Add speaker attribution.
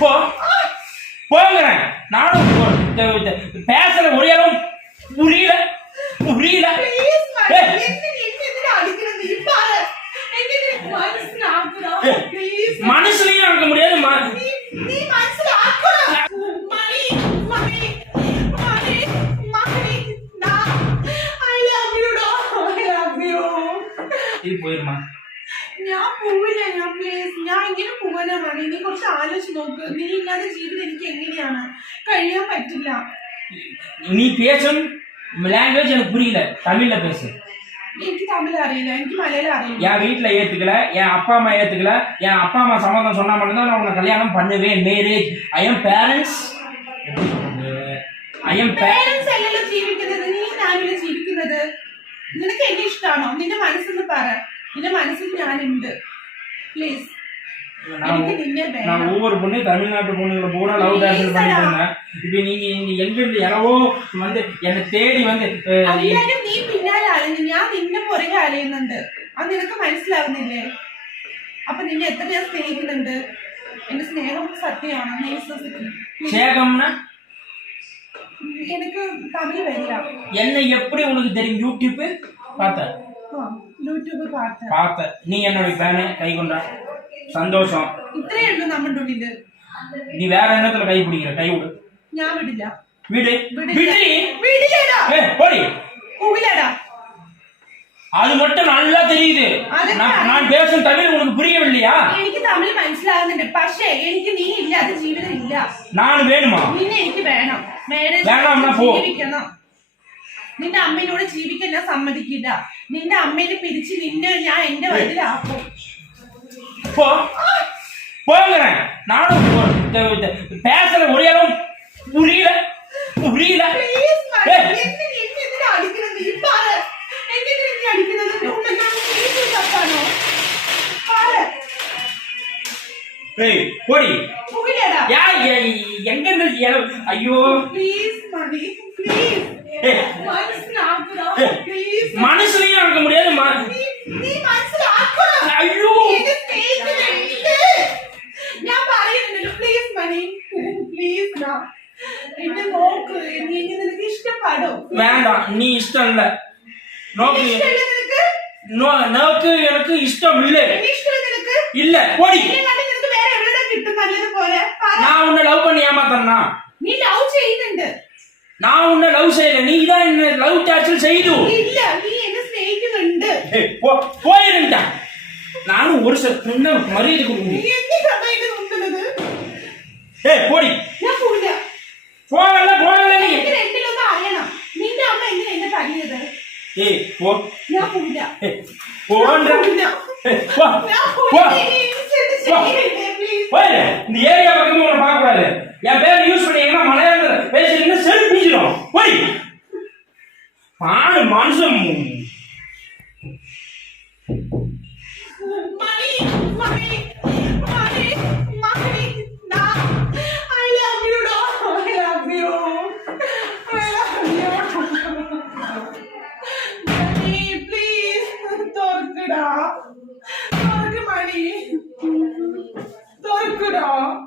Speaker 1: போ. போங்கிறேன் நானும் பேசுற ஒரே புரியல. புரியல. மனசுலயும் நடக்க முடியாது போயிருமா?
Speaker 2: ഞാൻ ഇങ്ങനെ പോകാനാ മണി നീ കുറച്ച് ആലോചിച്ച് നോക്ക് നീ ഇല്ലാതെ ജീവിതം എനിക്ക് എങ്ങനെയാണ് കഴിയാൻ പറ്റില്ല
Speaker 1: நீ பேசும் லாங்குவேஜ் எனக்கு புரியல தமிழ்ல பேசு
Speaker 2: എനിക്ക് തമിഴ് അറിയില്ല എനിക്ക് മലയാളം അറിയില്ല
Speaker 1: என் வீட்ல ஏத்துக்கல என் அப்பா அம்மா ஏத்துக்கல என் அப்பா அம்மா சம்மதம் சொன்னா மட்டும்தான் நான் உன்னை கல்யாணம் பண்ணுவேன் marriage I am parents I am
Speaker 2: parents അല്ലല്ലോ ജീവിക്കുന്നത് നീ ഞാനല്ലേ ജീവിക്കുന്നത് നിനക്ക് എന്നെ ഇഷ്ടമാണോ നിന്റെ മനസ്സെന്ന് പറ നിന്റെ മനസ്സിൽ ഞാനുണ്ട് പ്ലീസ് എനിക്ക് നിന്നെ
Speaker 1: நான்
Speaker 2: വേണം
Speaker 1: ஒவ்வொரு பொண்ணு தமிழ்நாட்டு பொண்ணுங்களை பூரா லவ் டான்ஸ் பண்ணிட்டு இருந்தேன் இப்போ நீங்க இங்க எங்க இருந்து எனவோ வந்து என்னை தேடி வந்து அஹ்,
Speaker 2: എല്ലാരും നീ പിന്നാലെ അലഞ്ഞു ഞാൻ നിന്റെ പുറകെ അലയുന്നുണ്ട് അത് നിനക്ക് മനസ്സിലാവുന്നില്ലേ അപ്പൊ നിന്നെ എത്ര ഞാൻ സ്നേഹിക്കുന്നുണ്ട് എന്റെ സ്നേഹം സത്യമാണ് നീ വിശ്വസിക്കുന്നു Please.
Speaker 1: சேகம்னா
Speaker 2: എനിക്ക് തമിഴ് വരില്ല
Speaker 1: என்னை எப்படி உனக்கு தெரியும் யூடியூப் பார்த்த
Speaker 2: ആ യൂട്യൂബ് പാട്ട്
Speaker 1: பார்த்த நீ என்னுடைய ஃபேனு கை கொண்டா சந்தோஷம்
Speaker 2: ഇത്രയേ ഉള്ളൂ നമ്മുടെ ഉള്ളില്
Speaker 1: நீ வேற எண்ணத்துல கை பிடிக்கிற கை விடு
Speaker 2: ഞാൻ വിടില്ല
Speaker 1: விடு
Speaker 2: വിടില്ല.
Speaker 1: விடு
Speaker 2: വിടില്ലടാ
Speaker 1: ஏய், போடி
Speaker 2: പോവില്ലടാ
Speaker 1: அது மட்டும் நல்லா தெரியுது
Speaker 2: அது
Speaker 1: நான் நான் பேசும் தமிழ் உனக்கு புரியவில்லையா
Speaker 2: എനിക്ക് തമിഴ് മനസ്സിലാകുന്നുണ്ട് പക്ഷേ എനിക്ക് നീ ഇല്ലാതെ ജീവിതം ഇല്ല
Speaker 1: நான் வேணுமா
Speaker 2: നിന്നെ എനിക്ക് വേണം മാരേജ്
Speaker 1: വേണമെന്നാ പോ.
Speaker 2: ജീവിക്കണം നിന്റെ അമ്മയോട് ജീവിക്കാൻ ഞാൻ സമ്മതിക്കില്ല നിന്റെ അമ്മേനെ പിരിച്ച് നിന്നെ ഞാൻ എന്റെ വയലിലാക്കും
Speaker 1: போ போங்கிறேன் நானும் போ- இந்த- இந்த பேசுற ஒரே அளவு புரியல புரியல
Speaker 2: Please, madam.
Speaker 1: ഏയ്.
Speaker 2: എന്തിന് എന്നെ എന്തിനാ അടിക്കുന്നത്? നീ പറ. എന്തിനാ എന്നെ അടിക്കുന്നത്? ഉമ്മ, ഞാൻ ചെയ്തത് തപ്പാണോ? പറ.
Speaker 1: ஏய் போடி
Speaker 2: പോവില്ലടാ.
Speaker 1: யா எ- எங்க இருந்து இளவு- ஐயோ
Speaker 2: Please, മണി. Please.
Speaker 1: ഏയ്.
Speaker 2: മനസ്സിലാക്കടാ.
Speaker 1: ഏയ്.
Speaker 2: Please.
Speaker 1: மனசுலயும் இருக்க முடியாது ம-
Speaker 2: നീ- നീ മനസ്സിലാക്കണം.
Speaker 1: ஐயோ
Speaker 2: എന്നെ സ്നേഹിക്കുന്നുണ്ട്. ഞാൻ പറയുന്നുണ്ടല്ലോ പ്ലീസ് മണി പ്ലീസ് ഡാ എന്നെ നോക്ക് നീ എന്നെ നിനക്ക് ഇഷ്ടപ്പെടും
Speaker 1: வேண்டாம் நீ இஷ்டம் இல்ல நோக்கு
Speaker 2: ഇഷ്ടമല്ല നിനക്ക്
Speaker 1: நோ- நோக்கு எனக்கு இஷ்டம் இல்லை
Speaker 2: എന്നെ ഇഷ്ടമല്ല നിനക്ക്
Speaker 1: இல்ல
Speaker 2: കിട്ടും നല്ലതുപോലെ പറ.
Speaker 1: நான் உன்னை லவ் பண்ணி ஏமாத்தனா
Speaker 2: നീ ലവ് ചെയ്യുന്നുണ്ട്
Speaker 1: நான் உன்னை லவ் செய்யல நீ தான் என்ன லவ் டார்ச்சர் செய்து
Speaker 2: ഇല്ല നീ എന്നെ സ്നേഹിക്കുന്നുണ്ട്
Speaker 1: ஏய், போ- போயிருந்தா நானும் ஒரு சில முன்ன மரியாதை
Speaker 2: നീ
Speaker 1: கொடுக்கணும்
Speaker 2: എന്തിനാണ് എന്നെ നോക്കുന്നത്
Speaker 1: ஏய் போடி
Speaker 2: ഞാൻ പോവില്ല
Speaker 1: போகல போகல நீ
Speaker 2: എനിക്ക് രണ്ടിലൊന്നും അറിയണം നിന്റെ അമ്മ എന്തിനാ എന്നെ തല്ലിയത്
Speaker 1: ஏய் போ
Speaker 2: ഞാൻ പോവില്ല
Speaker 1: ஏய், போன்ற
Speaker 2: പോവില്ല
Speaker 1: ஏய், போ
Speaker 2: ഞാൻ
Speaker 1: போ போயிரு. இந்த ஏரியா பக்கமே உன்னை பார்க்க கூடாது என் பேர் யூஸ் பண்ணீங்கன்னா மலையாளத்துல பேசுறீங்கன்னா செல் பிடிச்சிடும் போய். பாடு மனுஷன்.
Speaker 2: Money, money, money, money. Nah, I love good, huh?